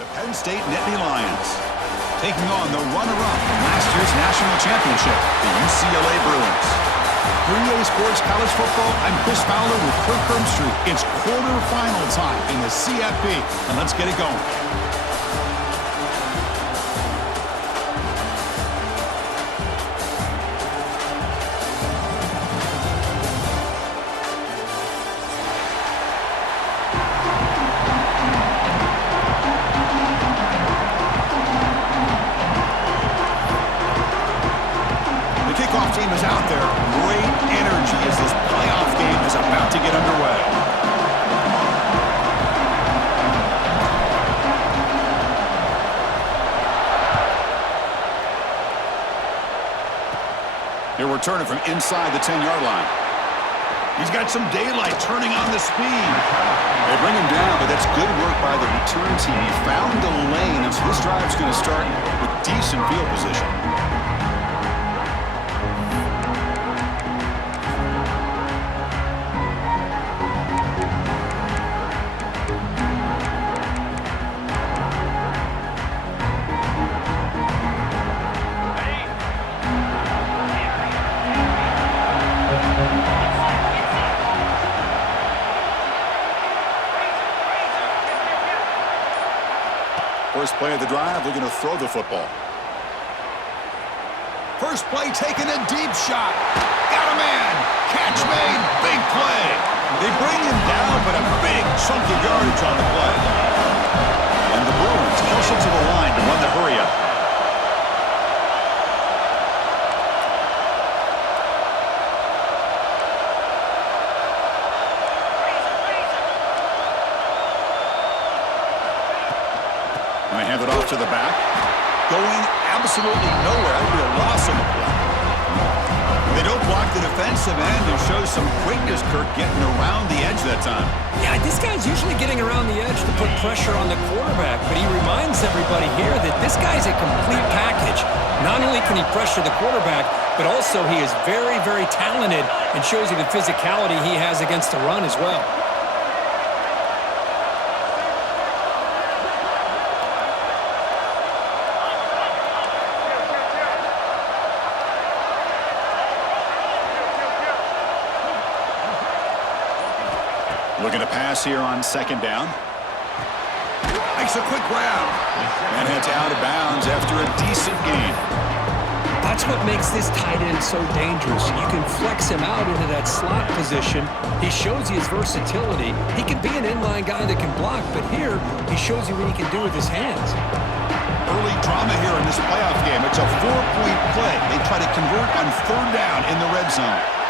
The Penn State Nittany Lions taking on the runner-up from last year's national championship, the UCLA Bruins. For EA Sports College Football, I'm Chris Fowler with Kirk Herbstreit. It's quarterfinal time in the CFP, and let's get it going. Team is out there. Great energy as this playoff game is about to get underway. Here we're turning from inside the 10-yard line. He's got some daylight turning on the speed. They bring him down, but that's good work by the return team. He found the lane, and so this drive's going to start with decent field position. First play of the drive, they're going to throw the football. First play taking a deep shot. Got a man. Catch made. Big play. They bring him down, but a big chunk of yardage on the play. And the Bruins hustle to the line to run the hurry up. I hand it off to the back. Going absolutely nowhere. That would be a loss on the play. They don't block the defensive end and show some quickness, Kirk, getting around the edge that time. Yeah, this guy's usually getting around the edge to put pressure on the quarterback, but he reminds everybody here that this guy's a complete package. Not only can he pressure the quarterback, but also he is very, very talented and shows you the physicality he has against the run as well. Looking to pass here on second down. Makes a quick grab. And heads out of bounds after a decent gain. That's what makes this tight end so dangerous. You can flex him out into that slot position. He shows you his versatility. He can be an inline guy that can block, but here he shows you what he can do with his hands. Early drama here in this playoff game. It's a 4-point play. They try to convert on third down in the red zone.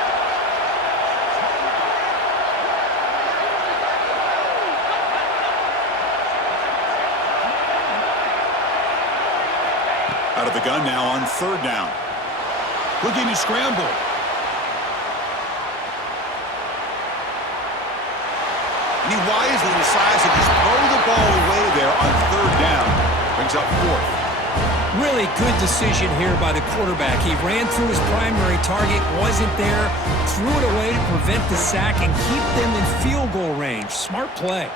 Out of the gun now on third down. Looking to scramble. And he wisely decides to just throw the ball away there on third down. Brings up fourth. Really good decision here by the quarterback. He ran through his primary target, wasn't there, threw it away to prevent the sack and keep them in field goal range. Smart play.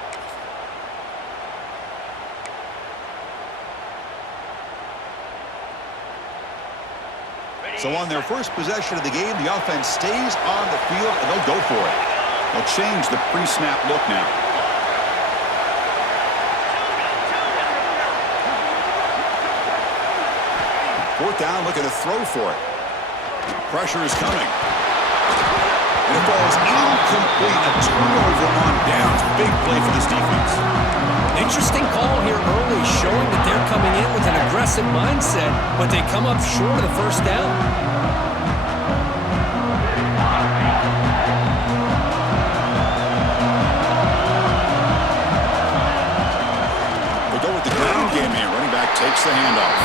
So on their first possession of the game, the offense stays on the field, and they'll go for it. They'll change the pre-snap look now. Fourth down, looking to throw for it. Pressure is coming. And it falls incomplete. A turnover on downs. Big play for this defense. Interesting call here early, showing that they're coming in with an aggressive mindset, but they come up short of the first down. They go with the ground game here. Running back takes the handoff.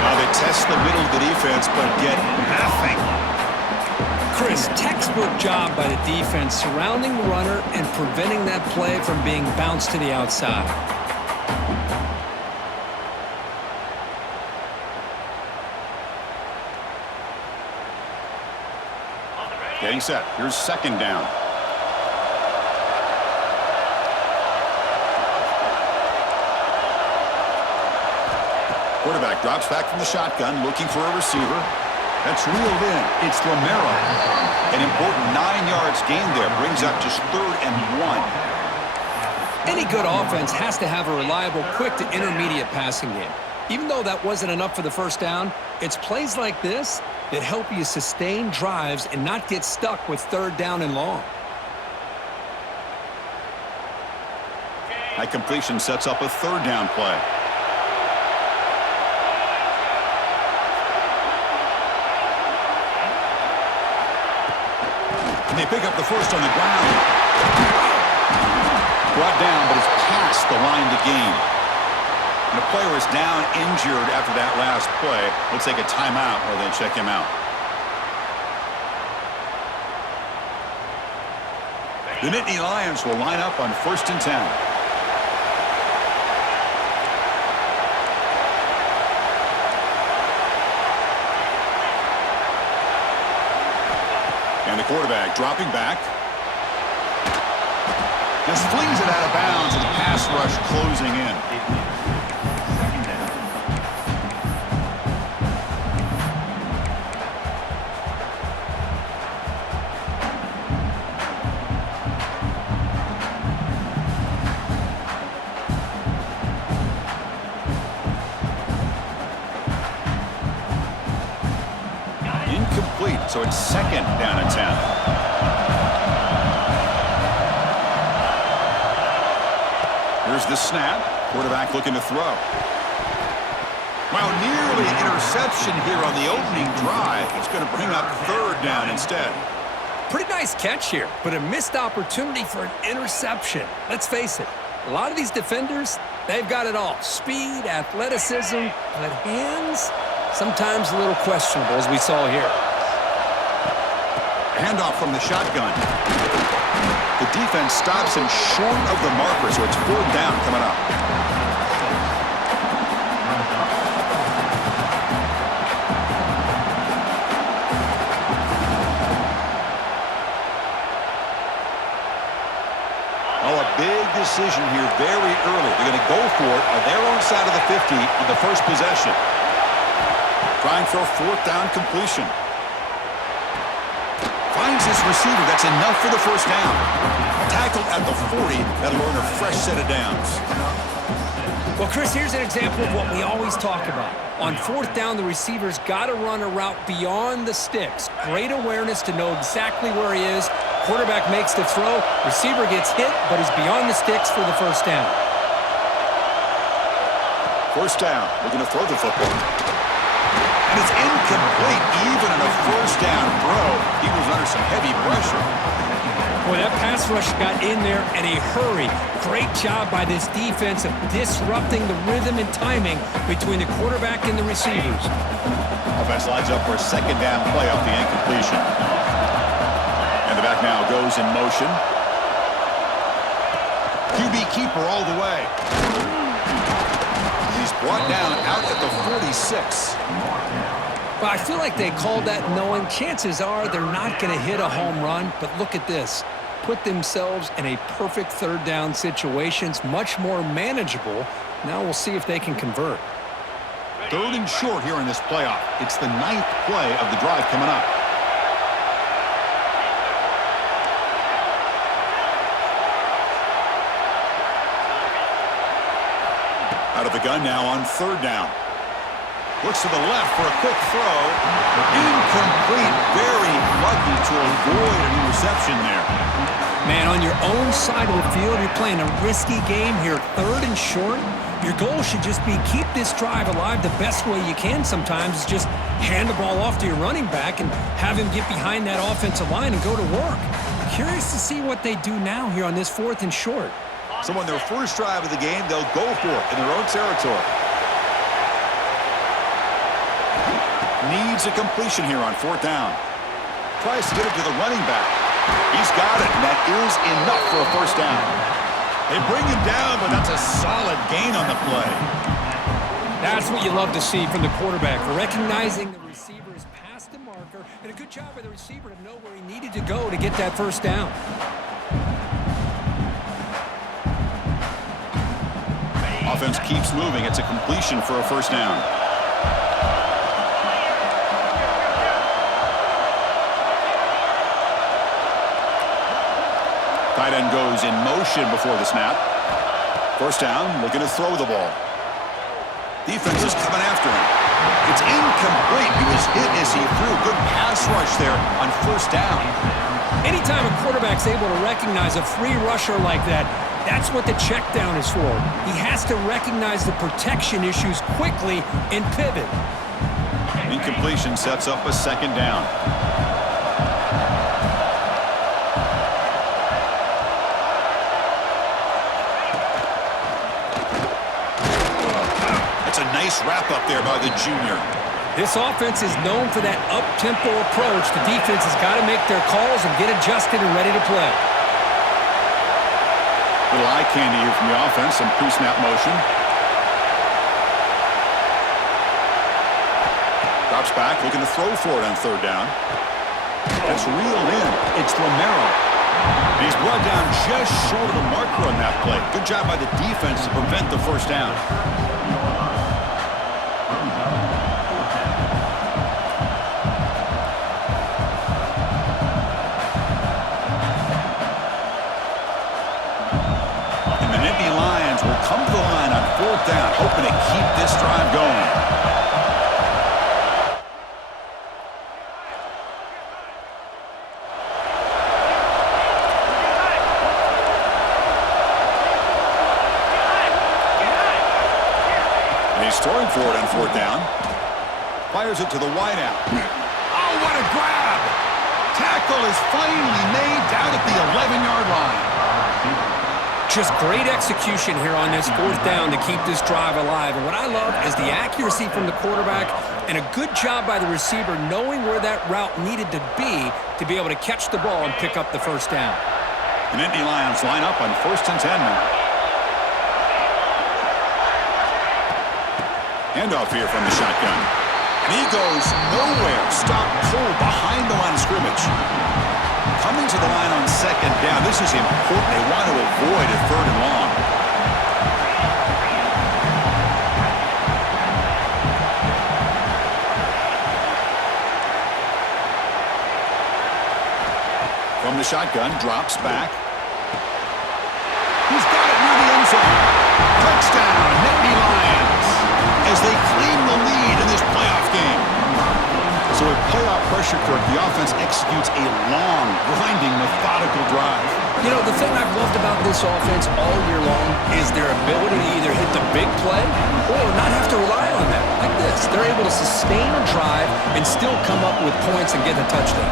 Now they test the middle of the defense, but get nothing. Chris, textbook job by the defense surrounding the runner and preventing that play from being bounced to the outside. Getting set. Here's second down. Quarterback drops back from the shotgun, looking for a receiver. That's reeled in. It's Romero. An important 9 yards gain there. Brings up just 3rd and 1. Any good offense has to have a reliable, quick to intermediate passing game. Even though that wasn't enough for the first down, it's plays like this that help you sustain drives and not get stuck with 3rd down and long. That completion sets up a 3rd down play. And they pick up the first on the ground. Brought down, but it's past the line to gain. And the player is down injured after that last play. We'll take a timeout or then check him out. The Nittany Lions will line up on 1st and 10. And the quarterback dropping back. Just flings it out of bounds and the pass rush closing in. Incomplete, so it's 2nd down and 10. Here's the snap. Quarterback looking to throw. Well, nearly interception here on the opening drive. It's going to bring up 3rd down instead. Pretty nice catch here, but a missed opportunity for an interception. Let's face it, a lot of these defenders, they've got it all. Speed, athleticism, but hands, sometimes a little questionable, as we saw here. Handoff from the shotgun. The defense stops him short of the marker, so it's 4th down coming up. Oh, a big decision here very early. They're going to go for it on their own side of the 50 on the first possession. Trying for a 4th down completion. Finds his receiver. That's enough for the first down. Tackled at the 40. That'll earn a fresh set of downs. Well, Chris, here's an example of what we always talk about. On 4th down, the receiver's got to run a route beyond the sticks. Great awareness to know exactly where he is. Quarterback makes the throw. Receiver gets hit, but he's beyond the sticks for the first down. First down. Looking to throw the football. And it's incomplete, even in a first down throw. He was under some heavy pressure. Boy, that pass rush got in there in a hurry. Great job by this defense of disrupting the rhythm and timing between the quarterback and the receivers. Offense lines up for a 2nd down play off the incompletion. And the back now goes in motion. QB keeper all the way. He's brought down out at the 46. But I feel like they called that knowing chances are they're not going to hit a home run. But look at this. Put themselves in a perfect 3rd down situations, much more manageable. Now we'll see if they can convert. 3rd and short here in this playoff. It's the 9th play of the drive coming up. Out of the gun now on 3rd down. Looks to the left for a quick throw. Incomplete. Very lucky to avoid an interception there. Man, on your own side of the field, you're playing a risky game here. 3rd and short. Your goal should just be keep this drive alive the best way you can sometimes. Is just hand the ball off to your running back and have him get behind that offensive line and go to work. Curious to see what they do now here on this 4th and short. So on their first drive of the game, they'll go for it in their own territory. Needs a completion here on 4th down. Tries to get it to the running back. He's got it, and that is enough for a first down. They bring him down, but that's a solid gain on the play. That's what you love to see from the quarterback, recognizing the receiver's past the marker, and a good job by the receiver to know where he needed to go to get that first down. offense keeps moving. It's a completion for a first down. Tight end goes in motion before the snap. First down, looking to throw the ball. Defense is coming after him. It's incomplete. He was hit as he threw. Good pass rush there on first down. Anytime a quarterback's able to recognize a free rusher like that, that's what the check down is for. He has to recognize the protection issues quickly and pivot. Incompletion sets up a second down. That's a nice wrap up there by the junior. This offense is known for that up-tempo approach. The defense has got to make their calls and get adjusted and ready to play. Little eye candy here from the offense. Some pre-snap motion. Drops back, looking to throw for it on third down. That's reeled in. It's Romero. And he's brought down just short of the marker on that play. Good job by the defense to prevent the first down. Come to the line on fourth down, hoping to keep this drive going. And he's throwing for it on fourth down. Fires it to the wideout. Oh, what a grab! Tackle is finally made down at the 11-yard line. Just great execution here on this fourth down to keep this drive alive. And what I love is the accuracy from the quarterback and a good job by the receiver knowing where that route needed to be able to catch the ball and pick up the first down. And Indy Lions line up on 1st and 10 now. Handoff here from the shotgun. And he goes nowhere. Stopped cold behind the line of scrimmage. Coming to the line on second down. This is important. They want to avoid a third and long. From the shotgun, drops back. He's got it near the end zone. Touchdown, Nittany Lions, as they claim the lead in this playoff game. So with playoff pressure, Kirk, the offense executes a long, grinding, methodical drive. You know, the thing I've loved about this offense all year long is their ability to either hit the big play or not have to rely on that. Like this, they're able to sustain a drive and still come up with points and get a touchdown.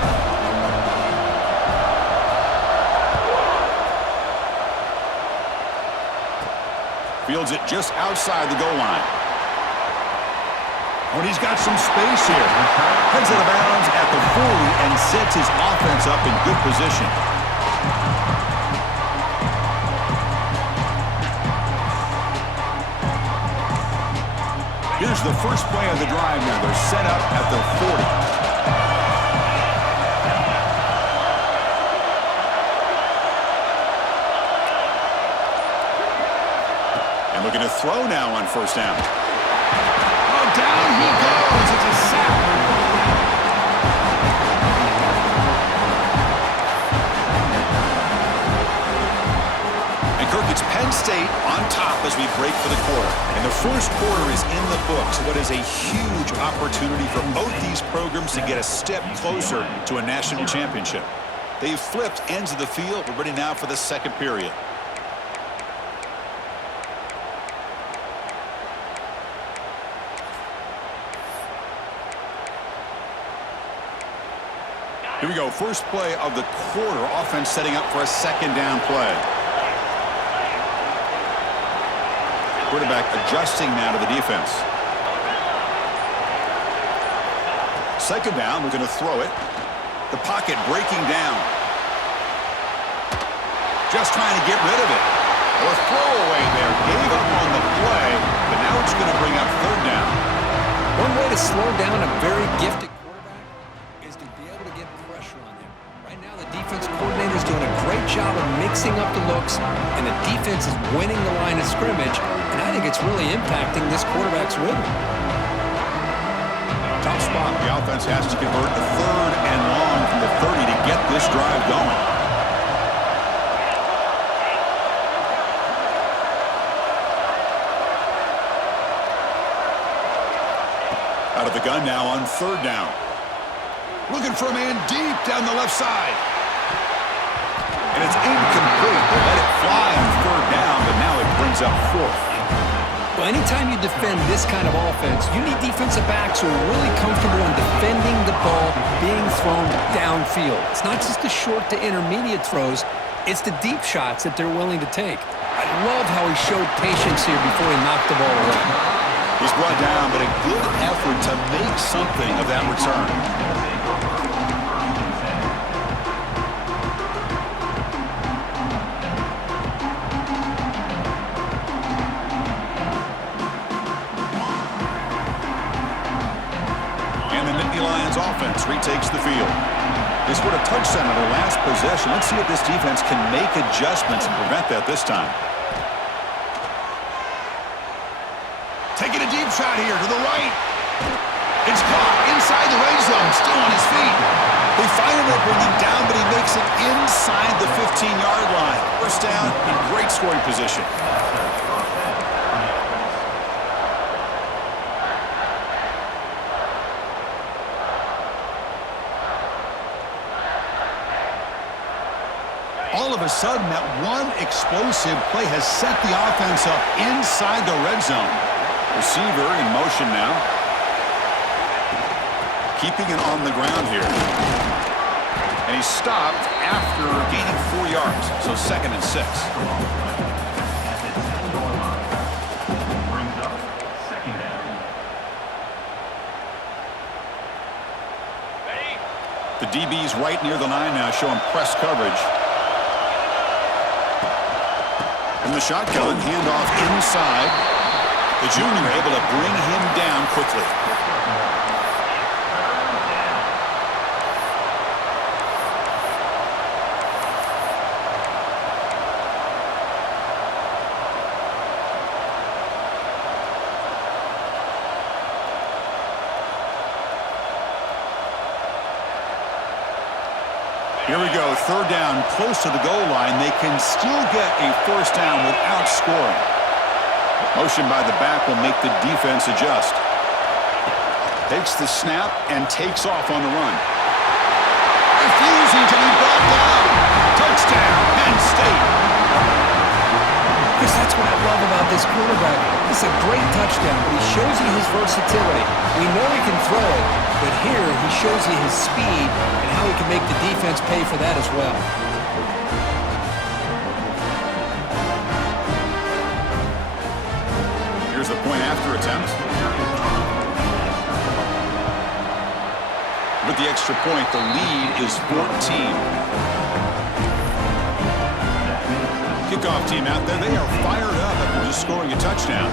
Fields it just outside the goal line. Oh, and he's got some space here. Heads out of bounds at the 40 and sets his offense up in good position. Here's the first play of the drive now. They're set up at the 40. Looking to throw now on first down. Oh, down he goes. It's a sack. And Kirk, it's Penn State on top as we break for the quarter. And the first quarter is in the books. What is a huge opportunity for both these programs to get a step closer to a national championship. They've flipped ends of the field. We're ready now for the second period. Here we go. First play of the quarter. Offense setting up for a second down play. Quarterback adjusting now to the defense. Second down. We're going to throw it. The pocket breaking down. Just trying to get rid of it. Or throwaway there. Gave up on the play, but now it's going to bring up third down. One way to slow down a very gifted defense coordinator is doing a great job of mixing mixing up the looks, and the defense is winning the line of scrimmage, and I think it's really impacting this quarterback's rhythm. Tough spot. The offense has to convert the 3rd and long from the 30 to get this drive going. Out of the gun now on 3rd down. Looking for a man deep down the left side. And it's incomplete. They let it fly on 3rd down, but now it brings up 4th. Well, anytime you defend this kind of offense, you need defensive backs who are really comfortable in defending the ball being thrown downfield. It's not just the short to intermediate throws, it's the deep shots that they're willing to take. I love how he showed patience here before he knocked the ball away. He's brought down, but a good effort to make something of that return. Offense retakes the field. They scored a touchdown on their last possession. Let's see if this defense can make adjustments and prevent that this time. Taking a deep shot here to the right. It's caught inside the red zone, still on his feet. They finally bring him down, but he makes it inside the 15-yard line. First down in great scoring position. All of a sudden, that one explosive play has set the offense up inside the red zone. Receiver in motion now. Keeping it on the ground here. And he's stopped after gaining 4 yards. So 2nd and 6. The DB's right near the line now, showing press coverage. From the shotgun, handoff inside. The junior able to bring him down quickly. Here we go, 3rd down, close to the goal line. They can still get a 1st down without scoring. Motion by the back will make the defense adjust. Takes the snap and takes off on the run. Refusing to be brought down. Touchdown, Penn State. Because that's what I love about this quarterback. It's a great touchdown, but he shows you his versatility. We know he can throw it, but here he shows you his speed and how he can make the defense pay for that as well. Here's the point after attempt. With the extra point, the lead is 14. Kickoff team out there, they are fired up after just scoring a touchdown.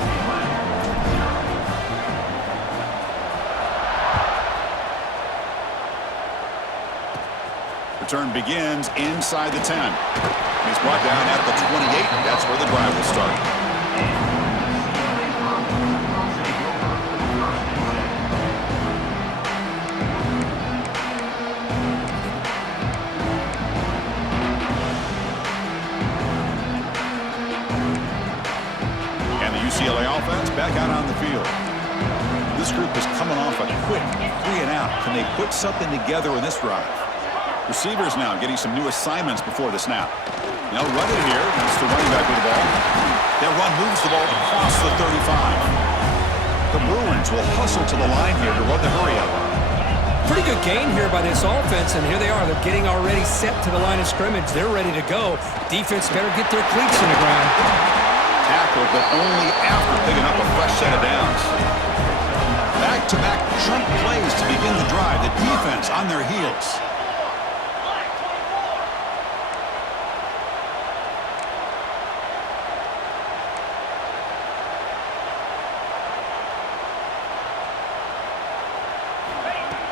Return begins inside the 10. He's brought down at the 28. That's where the drive will start. UCLA offense back out on the field. This group is coming off a quick 3-and-out. Can they put something together in this drive? Receivers now getting some new assignments before the snap. Now run it here. That's the running back with the ball. That run moves the ball across the 35. The Bruins will hustle to the line here to run the hurry up. Pretty good gain here by this offense, and here they are. They're getting already set to the line of scrimmage. They're ready to go. Defense better get their cleats in the ground. Tackle, but only after picking up a fresh set of downs. Back-to-back chunk plays to begin the drive. The defense on their heels.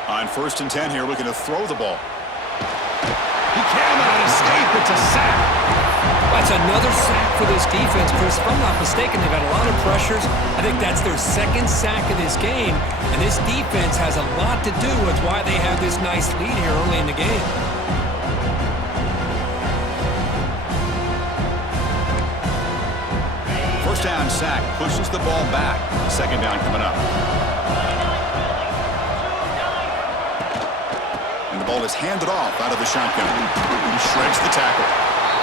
On 1st and 10 here, looking to throw the ball. He cannot escape. It's a sack. That's another sack for this defense, Chris. If I'm not mistaken, they've had a lot of pressures. I think that's their second sack of this game, and this defense has a lot to do with why they have this nice lead here early in the game. First down sack pushes the ball back. Second down coming up. And the ball is handed off out of the shotgun. He shreds the tackle.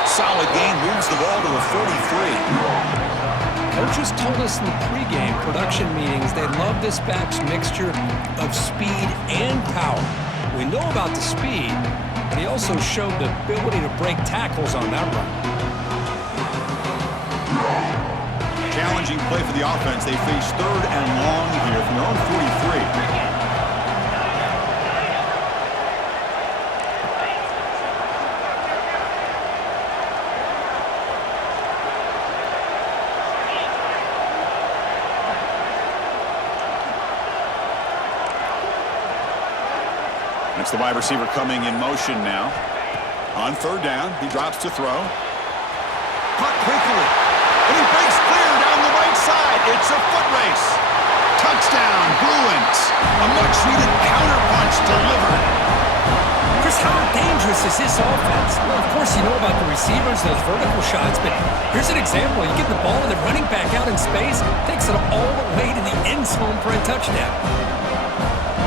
Solid gain, moves the ball to the 43. Coaches told us in the pregame production meetings they love this back's mixture of speed and power. We know about the speed, but he also showed the ability to break tackles on that run. Challenging play for the offense. They face third and long here from their own 43. It's the wide receiver coming in motion now. On third down, he drops to throw. Caught quickly. And he breaks clear down the right side. It's a foot race. Touchdown, Bruins. A much-needed counterpunch delivered. Chris, how dangerous is this offense? Well, of course, you know about the receivers, those vertical shots, but here's an example. You get the ball and the running back out in space, takes it all the way to the end zone for a touchdown.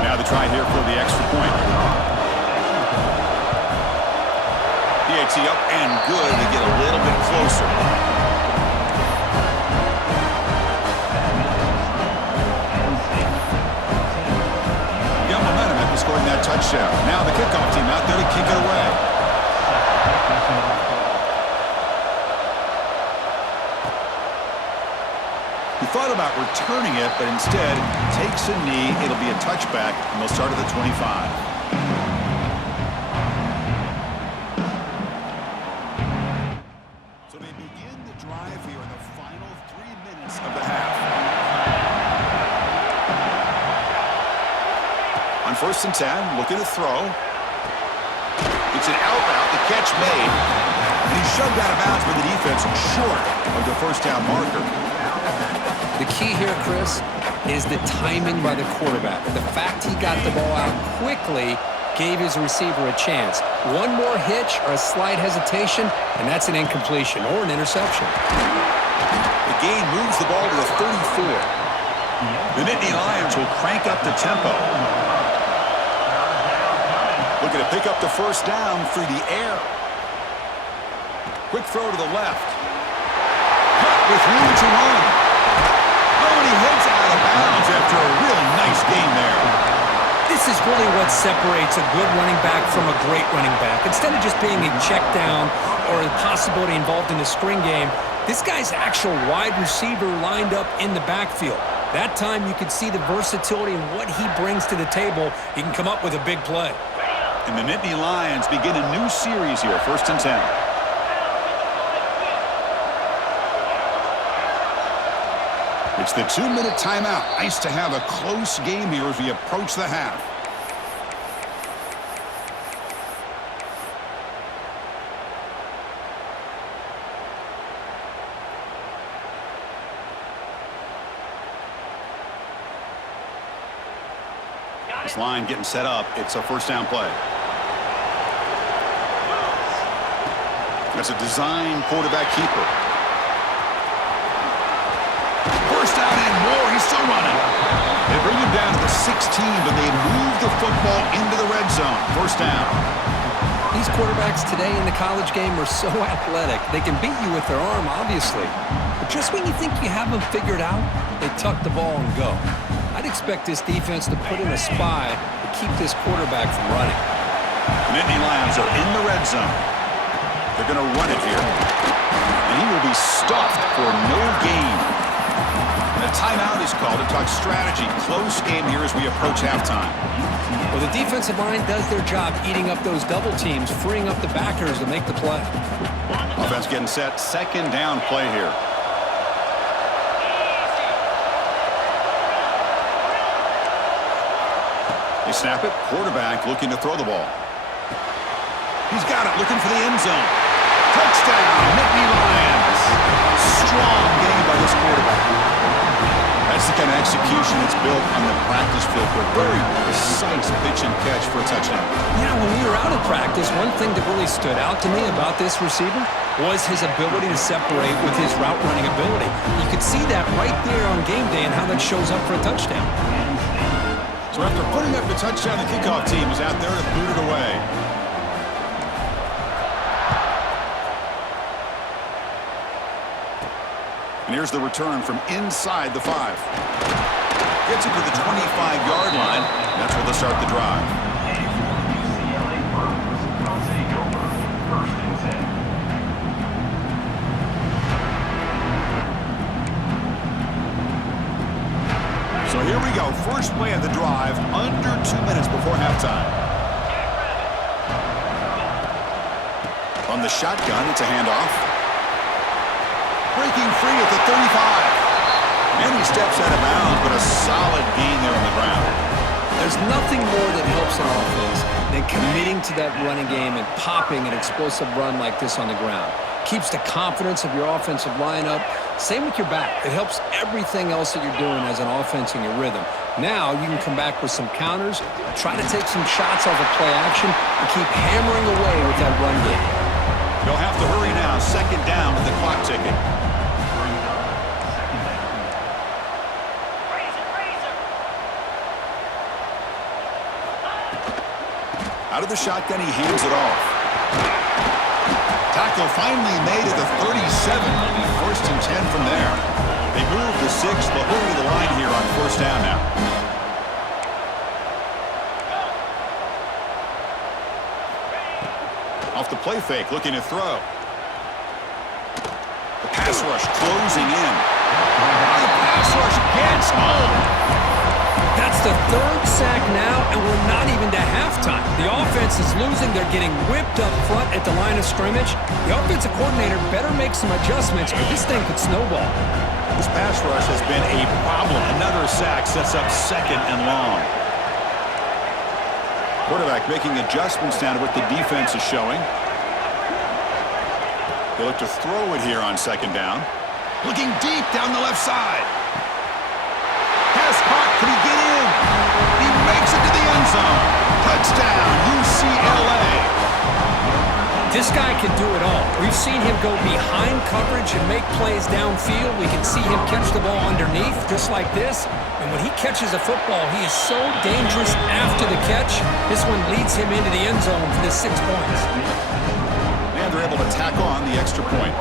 Now the try here for the extra point. PAT up and good to get a little bit closer. Got momentum after scoring that touchdown. Now the kickoff team out there to kick it away. He thought about returning it, but instead takes a knee. It'll be a touchback, and they'll start at the 25. So they begin the drive here in the final 3 minutes of the half. On first and 10, looking to throw. It's an out route, the catch made. And he's shoved out of bounds by the defense short of the first down marker. The key here, Chris, is the timing by the quarterback. The fact he got the ball out quickly gave his receiver a chance. One more hitch or a slight hesitation, and that's an incompletion or an interception. The gain moves the ball to the 34. The Nittany Lions will crank up the tempo. Looking to pick up the first down through the air. Quick throw to the left. Cut with room to run. Oh, and he heads out of bounds after a real nice gain there. This is really what separates a good running back from a great running back. Instead of just being a check down or a possibility involved in the screen game, this guy's actual wide receiver lined up in the backfield. That time you could see the versatility and what he brings to the table. He can come up with a big play. And the Nittany Lions begin a new series here, first and 10. It's the 2-minute timeout. Nice to have a close game here as we approach the half. This line getting set up. It's a first down play. That's a design quarterback keeper. First down and more. He's still running. They bring him down to the 16, but they move the football into the red zone. First down. These quarterbacks today in the college game are so athletic. They can beat you with their arm, obviously. But just when you think you have them figured out, they tuck the ball and go. I'd expect this defense to put in a spy to keep this quarterback from running. The Nittany Lions are in the red zone. They're going to run it here. And he will be stuffed for no gain. And a timeout is called to talk strategy. Close game here as we approach halftime. Well, the defensive line does their job eating up those double teams, freeing up the backers to make the play. Offense getting set. Second down play here. They snap it. Quarterback looking to throw the ball. He's got it, looking for the end zone. Touchdown, Nittany Lions. Strong game by this quarterback. That's the kind of execution that's built on the practice field for a very precise pitch and catch for a touchdown. Yeah, when we were out at practice, one thing that really stood out to me about this receiver was his ability to separate with his route running ability. You could see that right there on game day and how that shows up for a touchdown. So after putting up the touchdown, the kickoff team is out there to boot it away. And here's the return from inside the 5. Gets it to the 25-yard line. That's where they'll start the drive. So here we go. First play of the drive, under 2 minutes before halftime. On the shotgun, it's a handoff. Breaking free at the 35. And he steps out of bounds, but a solid gain there on the ground. There's nothing more that helps an offense than committing to that running game and popping an explosive run like this on the ground. Keeps the confidence of your offensive lineup. Same with your back. It helps everything else that you're doing as an offense in your rhythm. Now you can come back with some counters, try to take some shots off of play action, and keep hammering away with that run game. They'll have to hurry now. Second down with the clock ticking. Out of the shotgun, he hands it off. Tackle finally made at the 37. First and 10 from there. They move the 6. They'll hurry to the line here on first down now. Off the play fake, looking to throw. The pass rush closing in. The pass rush gets home. That's the 3rd sack now, and we're not even to halftime. The offense is losing. They're getting whipped up front at the line of scrimmage. The offensive coordinator better make some adjustments, or this thing could snowball. This pass rush has been a problem. Another sack sets up second and long. Quarterback making adjustments down to what the defense is showing. They look to throw it here on second down. Looking deep down the left side. Pass caught. Can he get in? He makes it to the end zone. Touchdown, UCLA. This guy can do it all. We've seen him go behind coverage and make plays downfield. We can see him catch the ball underneath, just like this. And when he catches a football, he is so dangerous after the catch. This one leads him into the end zone for the 6 points. And they're able to tack on the extra point.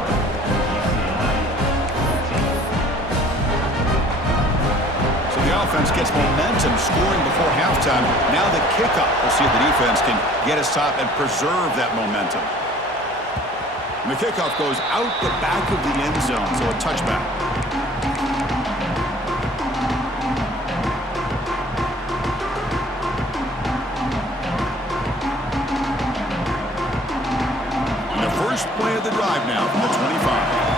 The offense gets momentum scoring before halftime. Now the kickoff. We'll see if the defense can get a stop and preserve that momentum. And the kickoff goes out the back of the end zone, so a touchback. And the first play of the drive now from the 25.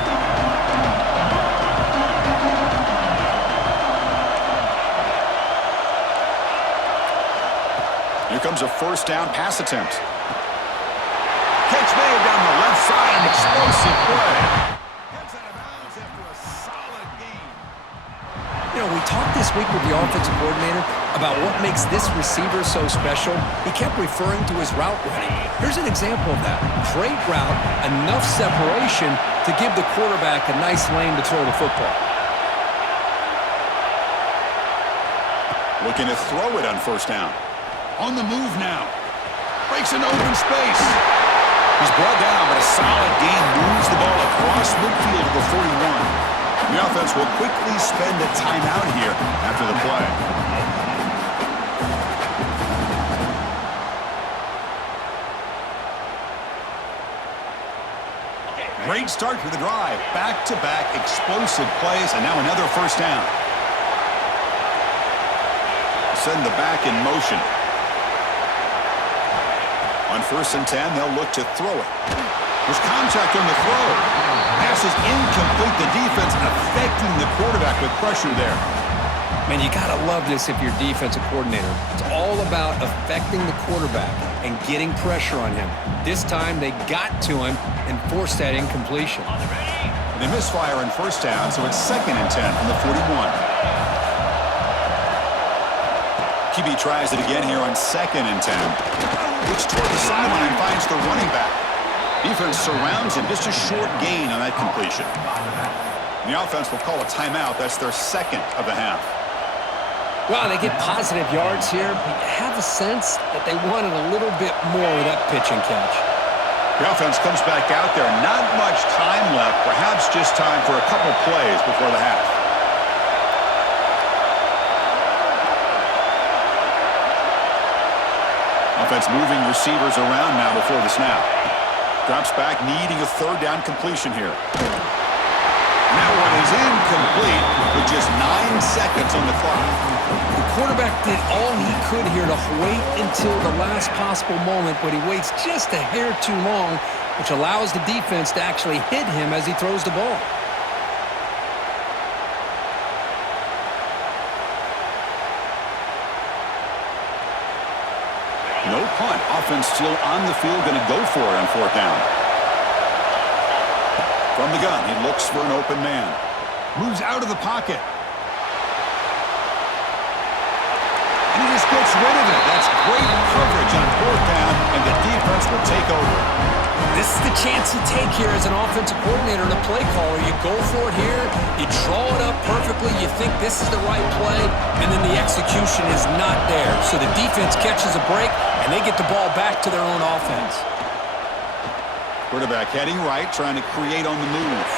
Here comes a first down pass attempt. Catch made down the left side, an explosive play. Gets out of bounds after a solid game. You know, we talked this week with the offensive coordinator about what makes this receiver so special. He kept referring to his route running. Here's an example of that. Great route, enough separation to give the quarterback a nice lane to throw the football. Looking to throw it on first down. On the move now. Breaks an open space. He's brought down, but a solid gain moves the ball across midfield to the 41. The offense will quickly spend a timeout here after the play. Great start to the drive. Back-to-back explosive plays, and now another first down. Send the back in motion. On first and 10, they'll look to throw it. There's contact on the throw. Pass is incomplete. The defense affecting the quarterback with pressure there. Man, you got to love this if you're defensive coordinator. It's all about affecting the quarterback and getting pressure on him. This time, they got to him and forced that incompletion. They misfire in first down, so it's 2nd and 10 from the 41. QB tries it again here on 2nd and 10. Looks toward the sideline, finds the running back. Defense surrounds him, just a short gain on that completion. The offense will call a timeout. That's their 2nd of the half. Well, they get positive yards here, but you have a sense that they wanted a little bit more with that pitch and catch. The offense comes back out there. Not much time left. Perhaps just time for a couple plays before the half. Offense moving receivers around now before the snap. Drops back, needing a 3rd down completion here. That one is incomplete with just 9 seconds on the clock. The quarterback did all he could here to wait until the last possible moment, but he waits just a hair too long, which allows the defense to actually hit him as he throws the ball. No punt. Offense still on the field, going to go for it on 4th down. From the gun, he looks for an open man. Moves out of the pocket. And he just gets rid of it. That's great coverage on 4th down, and the defense will take over. This is the chance you take here as an offensive coordinator and a play caller. You go for it here, you draw it up perfectly, you think this is the right play, and then the execution is not there. So the defense catches a break, and they get the ball back to their own offense. Quarterback heading right, trying to create on the move.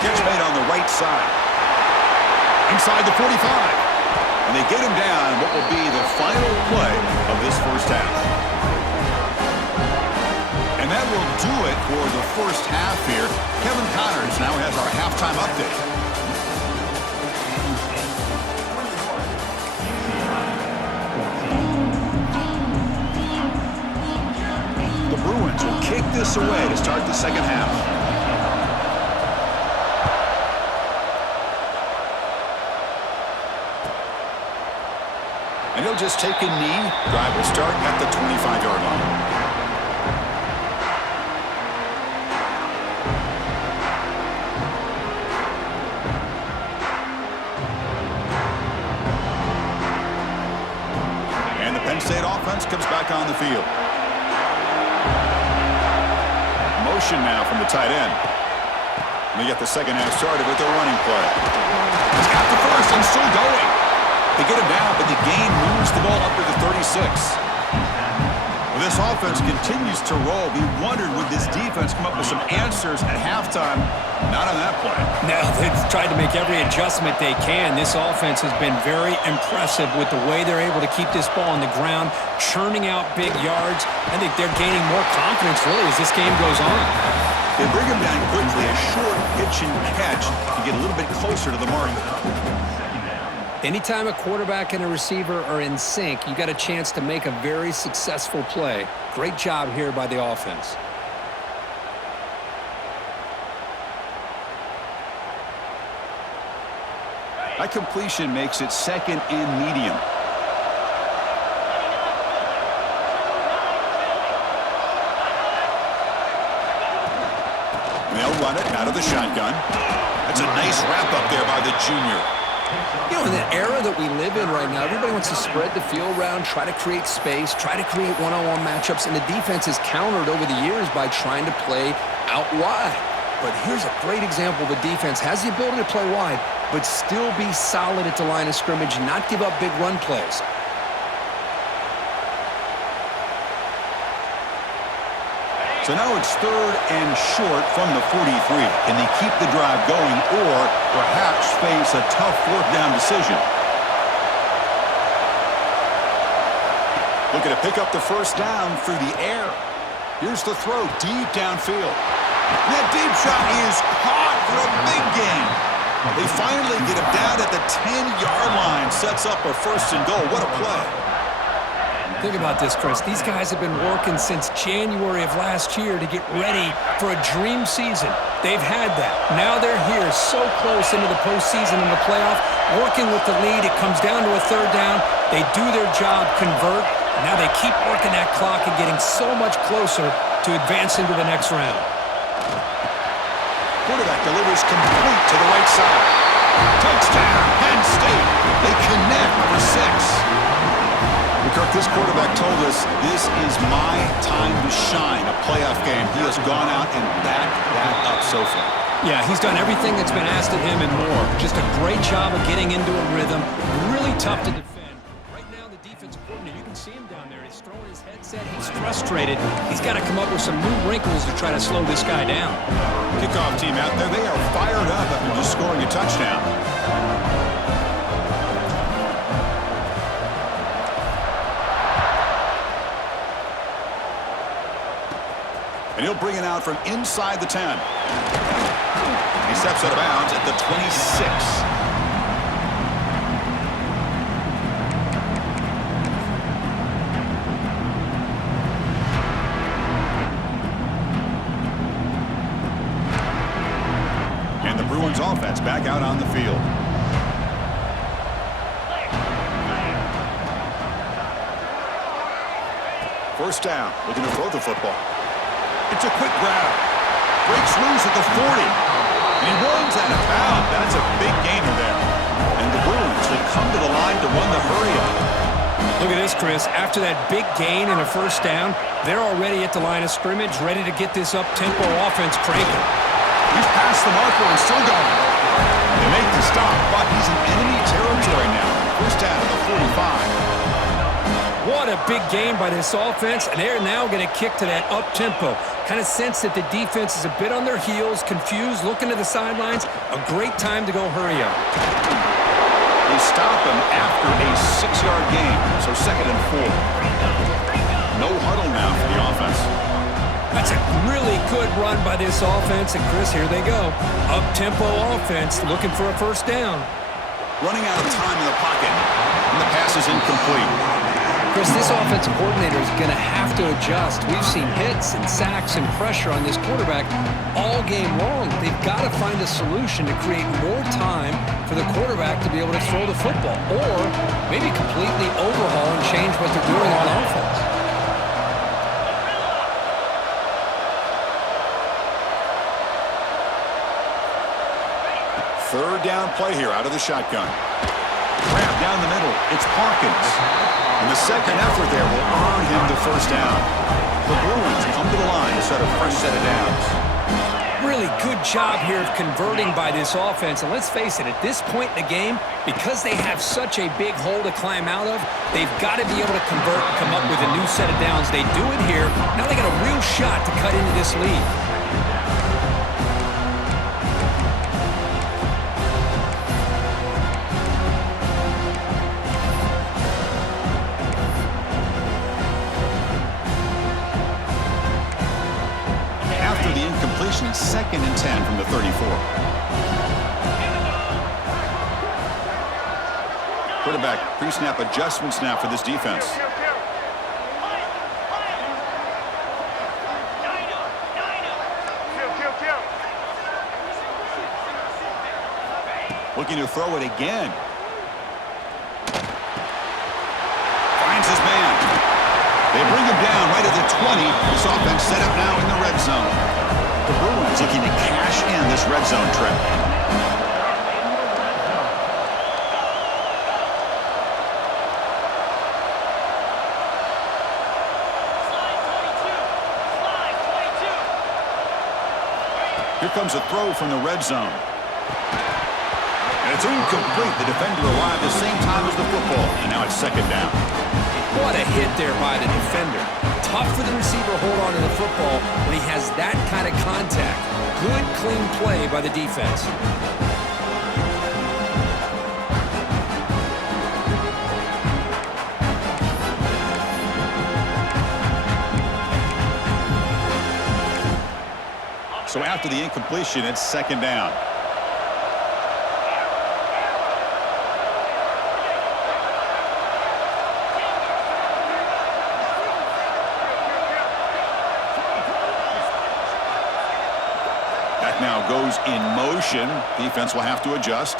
Catch made on the right side. Inside the 45. And they get him down what will be the final play of this first half. And that will do it for the first half here. Kevin Connors now has our halftime update. The Bruins will kick this away to start the second half. And he'll just take a knee. Drive will start at the 25-yard line. And the Penn State offense comes back on the field. Motion now from the tight end. And they get the second half started with their running play. He's got the first and still going. They get him down, but the gain moves the ball up to the 36. Well, this offense continues to roll. We wondered, would this defense come up with some answers at halftime? Not on that play. No, they've tried to make every adjustment they can. This offense has been very impressive with the way they're able to keep this ball on the ground, churning out big yards. I think they're gaining more confidence, really, as this game goes on. They bring him down quickly, a short pitch and catch to get a little bit closer to the mark. Anytime a quarterback and a receiver are in sync, you got a chance to make a very successful play. Great job here by the offense. That completion makes it 2nd and medium. And they'll run it out of the shotgun. That's a nice wrap up there by the junior. You know, in the era that we live in right now, everybody wants to spread the field around, try to create space, try to create one-on-one matchups, and the defense has countered over the years by trying to play out wide. But here's a great example. The defense has the ability to play wide, but still be solid at the line of scrimmage, not give up big run plays. So now it's 3rd and short from the 43. Can they keep the drive going or perhaps face a tough 4th down decision? Looking to pick up the first down through the air. Here's the throw deep downfield. That deep shot is caught for a big gain. They finally get him down at the 10-yard line. Sets up a 1st and goal. What a play. Think about this, Chris. These guys have been working since January of last year to get ready for a dream season. They've had that. Now they're here so close into the postseason and the playoff. Working with the lead, it comes down to a third down. They do their job, convert, and now they keep working that clock and getting so much closer to advance into the next round. Quarterback delivers complete to the right side. Touchdown, Penn State. They connect for 6. Kirk, this quarterback told us this is my time to shine, a playoff game. He has gone out and backed that up so far. Yeah, he's done everything that's been asked of him and more. Just a great job of getting into a rhythm. Really tough to defend. Right now, the defensive coordinator, you can see him down there. He's throwing his headset. He's frustrated. He's got to come up with some new wrinkles to try to slow this guy down. Kickoff team out there. They are fired up after just scoring a touchdown. And he'll bring it out from inside the 10. He steps out of bounds at the 26. And the Bruins offense back out on the field. First down, looking to throw the football. It's a quick grab. Breaks loose at the 40. And he runs out of bounds. That's a big gainer there. And the Bruins have come to the line to run the hurry-up. Look at this, Chris. After that big gain and a first down, they're already at the line of scrimmage, ready to get this up-tempo offense cranking. He's past the marker and still going. They make the stop, but he's in enemy territory now. First down at the 45. What a big game by this offense, and they're now going to kick to that up-tempo. Kind of sense that the defense is a bit on their heels, confused, looking to the sidelines. A great time to go hurry up. They stop him after a 6-yard gain, so 2nd and 4. No huddle now for the offense. That's a really good run by this offense, and Chris, here they go. Up-tempo offense, looking for a first down. Running out of time in the pocket, and the pass is incomplete. Chris, this offensive coordinator is going to have to adjust. We've seen hits and sacks and pressure on this quarterback all game long. They've got to find a solution to create more time for the quarterback to be able to throw the football, or maybe completely overhaul and change what they're doing on offense. Third down play here out of the shotgun. Grab down the middle. It's Hawkins. And the second effort there will earn him the first down. The Bruins come to the line to set a fresh set of downs. Really good job here of converting by this offense. And let's face it, at this point in the game, because they have such a big hole to climb out of, they've got to be able to convert and come up with a new set of downs. They do it here. Now they got a real shot to cut into this lead. It's 2nd and 10 from the 34. Quarterback pre-snap adjustment snap for this defense. Looking to throw it again. Finds his man. They bring him down right at the 20. This offense set up now in the red zone. The Bruins looking to cash in this red zone trip. Here comes a throw from the red zone. And it's incomplete. The defender arrived the same time as the football. And now it's 2nd down. What a hit there by the defender. Tough for the receiver to hold on to the football when he has that kind of contact. Good, clean play by the defense. So after the incompletion, it's 2nd down. Now goes in motion. Defense will have to adjust.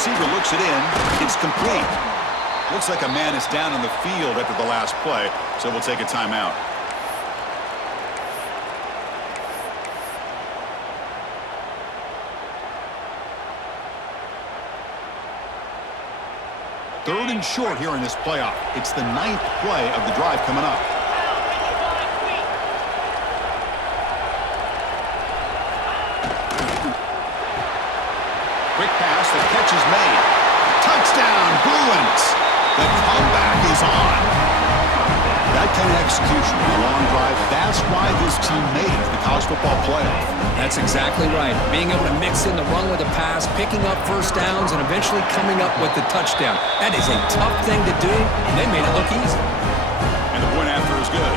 receiver looks it in. It's complete. Looks like a man is down on the field after the last play, so we'll take a timeout. Third and short here in this playoff. It's the 9th play of the drive coming up. Quick pass, the catch is made. Touchdown, Bruins! The comeback is on. That kind of execution on a long drive, that's why this team made it to the college football playoff. That's exactly right. Being able to mix in the run with a pass, picking up first downs, and eventually coming up with the touchdown. That is a tough thing to do, and they made it look easy. And the point after is good.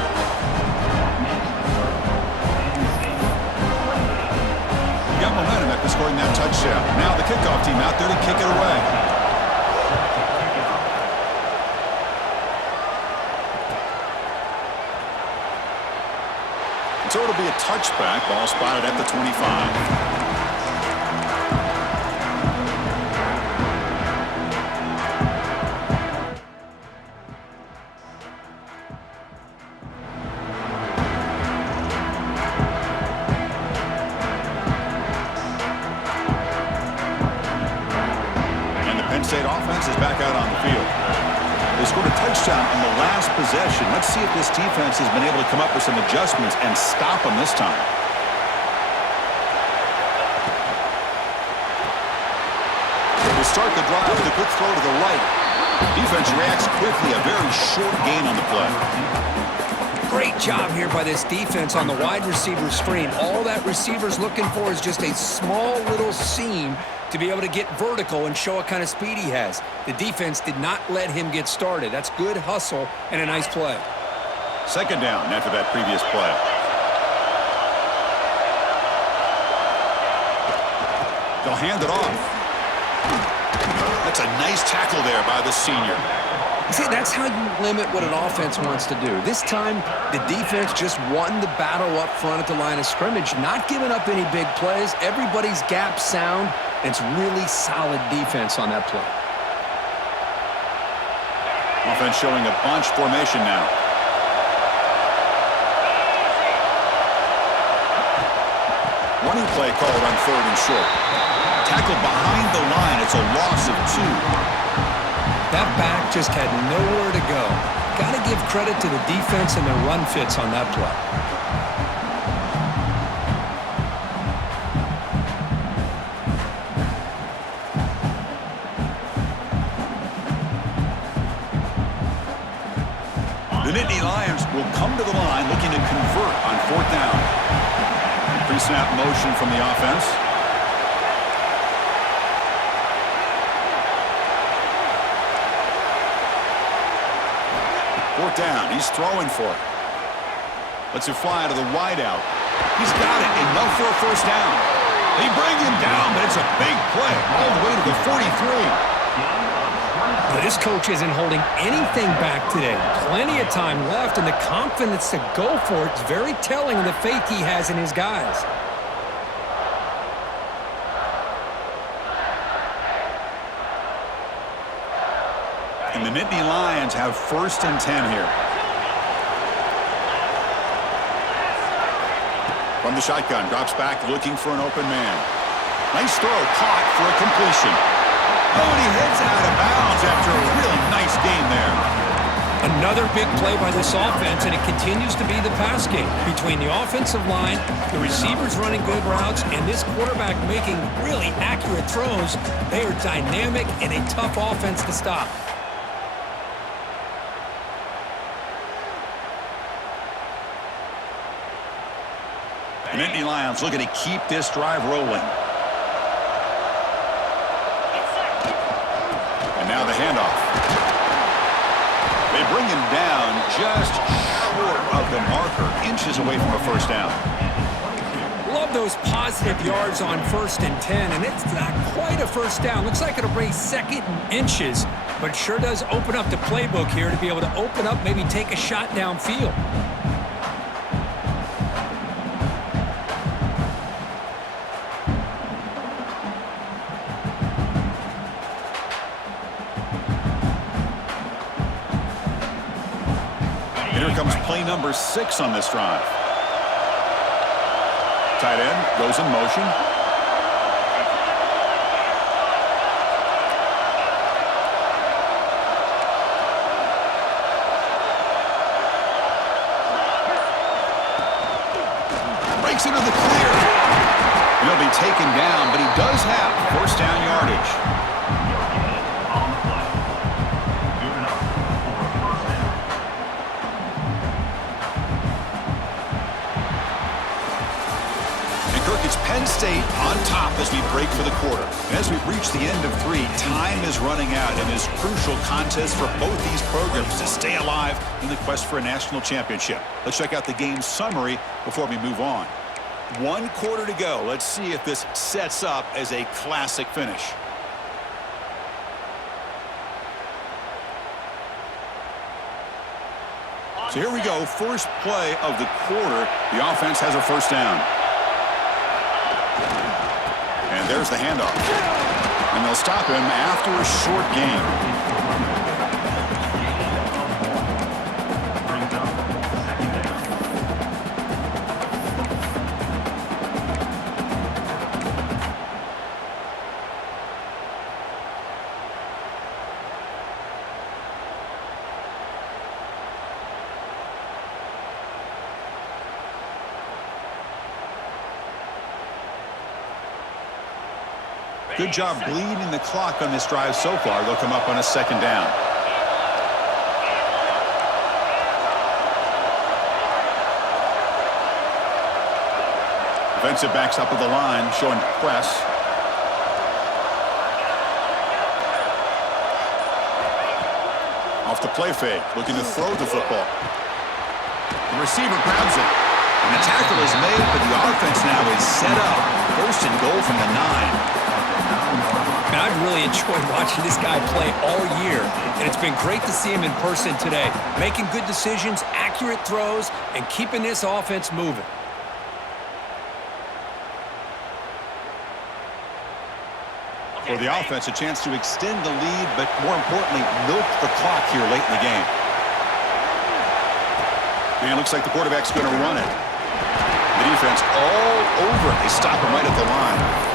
Got momentum after scoring that touchdown. Now the kickoff team out there to kick it away. So it'll be a touchback. Ball spotted at the 25. And the Penn State offense is back out on the field. They scored a touchdown on the last possession. Let's see if this defense has been able to come up with some adjustments and stop them this time. To start the drive with a quick throw to the right. Defense reacts quickly. A very short gain on the play. Great job here by this defense on the wide receiver screen. All that receiver's looking for is just a small little seam to be able to get vertical and show what kind of speed he has. The defense did not let him get started. That's good hustle and a nice play. Second down after that previous play. They'll hand it off. That's a nice tackle there by the senior. See, that's how you limit what an offense wants to do. This time, the defense just won the battle up front at the line of scrimmage, not giving up any big plays. Everybody's gap sound. It's really solid defense on that play. Offense showing a bunch formation now. Running play called on third and short. Tackled behind the line. It's a loss of 2. That back just had nowhere to go. Got to give credit to the defense and their run fits on that play. The Nittany Lions will come to the line looking to convert on fourth down. Pre-snap motion from the offense. Fourth down. He's throwing for it. Lets it fly to the wideout. He's got it. Enough for a first down. They bring him down, but it's a big play all the way to the 43. This coach isn't holding anything back today. Plenty of time left, and the confidence to go for it is very telling of the faith he has in his guys. And the Nittany Lions have first and 10 here. From the shotgun, drops back looking for an open man. Nice throw, caught for a completion. Oh, and he heads out of bounds after a really nice game there. Another big play by this offense, and it continues to be the pass game between the offensive line, the receivers running good routes, and this quarterback making really accurate throws. They are dynamic and a tough offense to stop. The Nittany Lions looking to keep this drive rolling. And now the handoff. They bring him down just short of the marker, inches away from a first down. Love those positive yards on 1st and 10, and it's not quite a first down. Looks like it'll bring 2nd and inches, but it sure does open up the playbook here to be able to open up, maybe take a shot downfield. Here comes play number 6 on this drive. Tight end goes in motion. Breaks into the clear. He'll be taken down, but he does have first down yardage. It's Penn State on top as we break for the quarter. And as we reach the end of 3, time is running out in this crucial contest for both these programs to stay alive in the quest for a national championship. Let's check out the game summary before we move on. 1 quarter to go. Let's see if this sets up as a classic finish. So here we go. First play of the quarter. The offense has a first down. And there's the handoff. And they'll stop him after a short gain. Good job bleeding the clock on this drive so far. They'll come up on a second down. Defensive backs up at the line, showing press. Off the play fake, looking to throw the football. The receiver grabs it. And the tackle is made, but the offense now is set up. First and goal from the 9. And I've really enjoyed watching this guy play all year, and it's been great to see him in person today, making good decisions, accurate throws, and keeping this offense moving. For the offense, a chance to extend the lead, but more importantly, milk the clock here late in the game. And it looks like the quarterback's going to run it. The defense all over it. They stop him right at the line.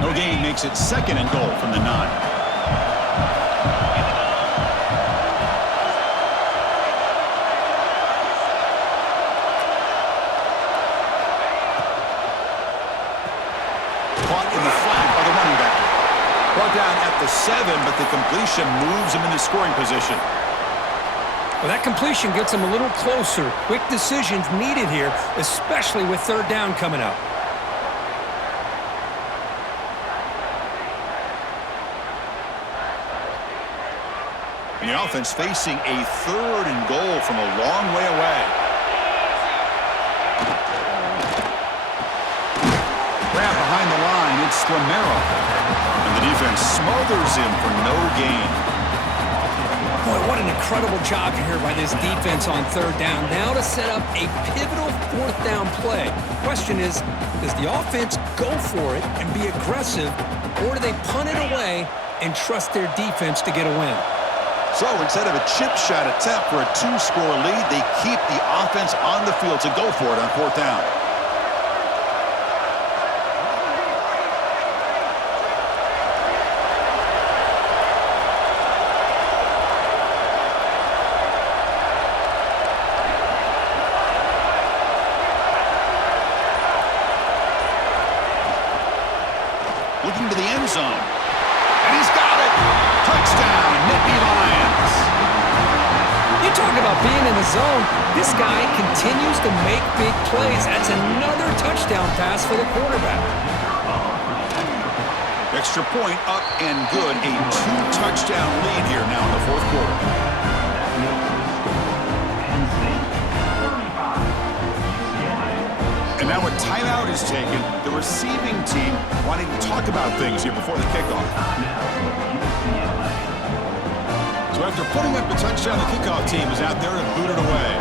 No gain makes it second and goal from the 9. Down at the 7, but the completion moves him into scoring position. Well, that completion gets him a little closer. Quick decisions needed here, especially with third down coming up. And the offense facing a third and goal from a long way away. Grab behind the line, it's Romero. And the defense smothers him for no gain. Boy, what an incredible job here by this defense on third down. Now to set up a pivotal fourth down play. Question is, does the offense go for it and be aggressive, or do they punt it away and trust their defense to get a win? So instead of a chip shot attempt for a 2-score lead, they keep the offense on the field to go for it on fourth down. Looking to the end zone. And he's got it. Touchdown, Nittany Lions. You talk about being in the zone. This guy continues to make big plays. That's another touchdown pass for the quarterback. Extra point up and good. A 2-touchdown lead here now in the fourth quarter. And now a timeout is taken. The receiving team wanting to talk about things here before the kickoff. So after putting up a touchdown, the kickoff team is out there and booted away.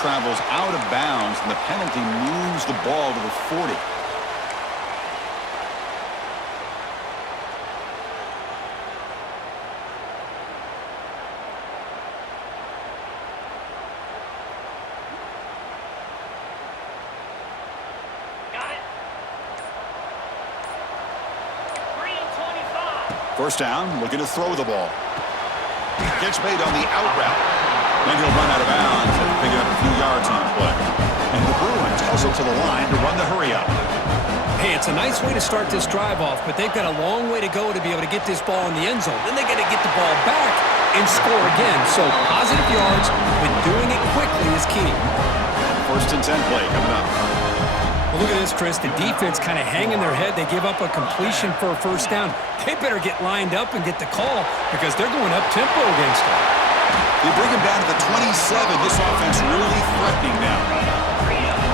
travels out of bounds, and the penalty moves the ball to the 40. First down, looking to throw the ball. Catch made on the out route. And he'll run out of bounds and pick up a few yards on the play. And the Bruins hustle to the line to run the hurry up. Hey, it's a nice way to start this drive off, but they've got a long way to go to be able to get this ball in the end zone. Then they got to get the ball back and score again. So positive yards, but doing it quickly is key. First and 10 play coming up. Well, look at this, Chris. The defense kind of hanging their head. They give up a completion for a first down. They better get lined up and get the call because they're going up-tempo against them. They bring him down to the 27. This offense really threatening now.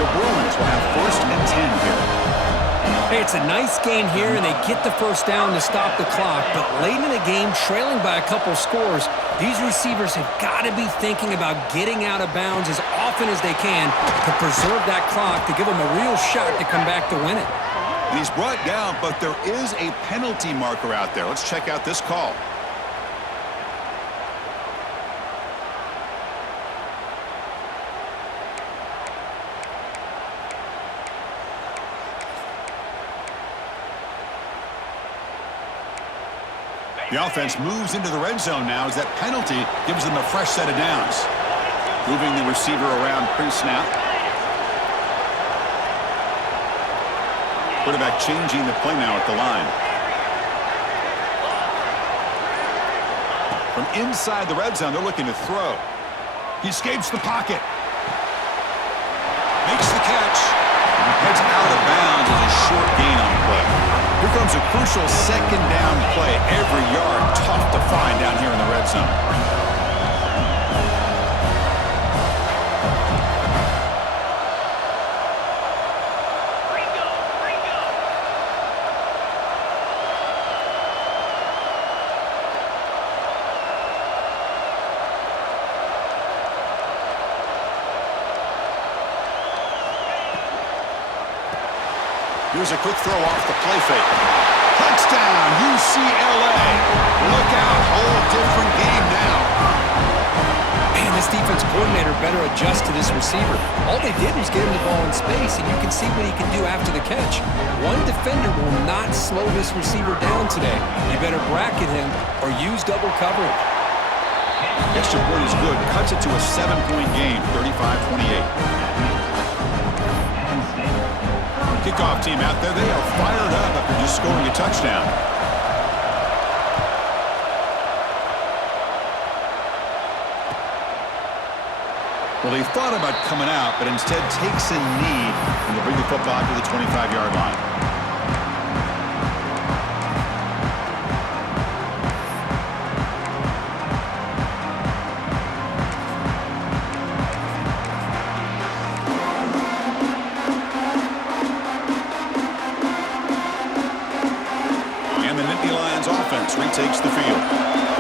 The Bruins will have first and 10 here. Hey, it's a nice gain here, and they get the first down to stop the clock. But late in the game, trailing by a couple scores, these receivers have got to be thinking about getting out of bounds as often as they can to preserve that clock, to give them a real shot to come back to win it. And he's brought down, but there is a penalty marker out there. Let's check out this call. The offense moves into the red zone now as that penalty gives them a fresh set of downs. Moving the receiver around pre-snap. Quarterback changing the play now at the line. From inside the red zone, they're looking to throw. He escapes the pocket. Makes the catch. Heads out of bounds as a short gain on the play. Here comes a crucial second down play. Every yard tough to find down here in the red zone. Here's a quick throw off the play fake. Touchdown, UCLA. Look out, whole different game now. Man, this defense coordinator better adjust to this receiver. All they did was get him the ball in space, and you can see what he can do after the catch. One defender will not slow this receiver down today. You better bracket him or use double coverage. Extra point is good. Cuts it to a 7-point game, 35-28. Kickoff team out there. They are fired up after just scoring a touchdown. Well, they thought about coming out, but instead takes a knee and they'll bring the football to the 25-yard line. Retakes the field.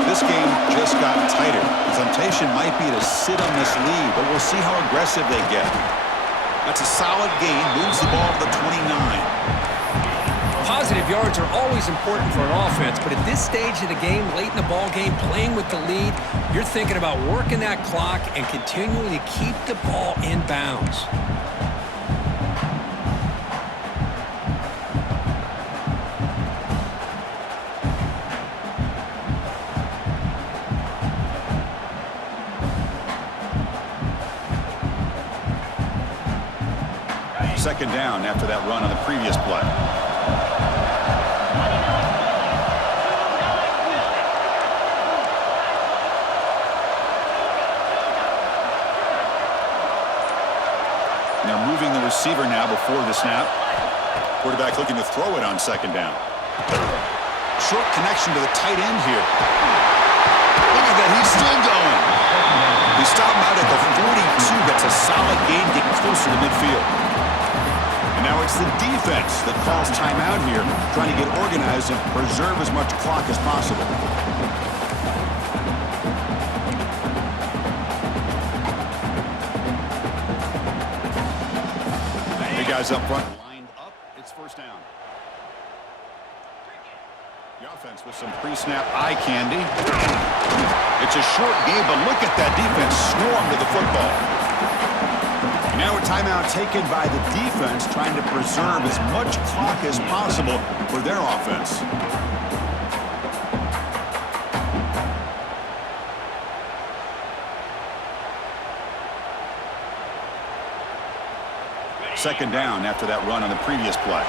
This game just got tighter. The temptation might be to sit on this lead, but we'll see how aggressive they get. That's a solid gain. Moves the ball to the 29. Positive yards are always important for an offense, but at this stage of the game, late in the ball game, playing with the lead, you're thinking about working that clock and continuing to keep the ball in bounds. Second down after that run on the previous play. They're moving the receiver now before the snap. Quarterback looking to throw it on second down. Short connection to the tight end here. Look at that, he's still going. He stopped out at the 42. That's a solid gain, getting closer to midfield. Now it's the defense that calls timeout here, trying to get organized and preserve as much clock as possible. guys up front lined up. It's first down. The offense with some pre-snap eye candy. It's a short game, but look at that defense swarm to the football. And now a timeout taken by the defense, trying to preserve as much clock as possible for their offense. Second down after that run on the previous play.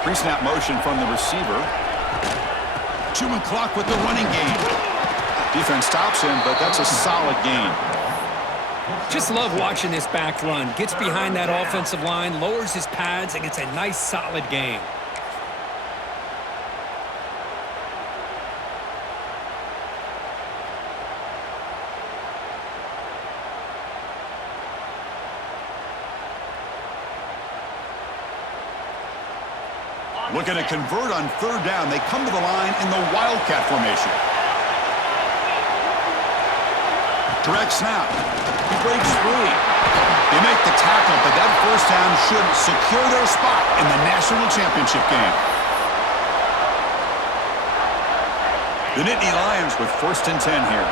Pre-snap motion from the receiver. Chewing clock with the running game. Defense stops him, but that's a solid gain. Just love watching this back run. Gets behind that offensive line, lowers his pads, and gets a nice solid gain. Looking to convert on third down. They come to the line in the Wildcat formation. Direct snap. He breaks free. They make the tackle, but that first down should secure their spot in the national championship game. The Nittany Lions with 1st and 10 here.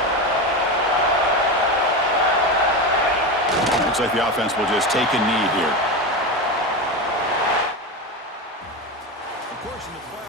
Looks like the offense will just take a knee here.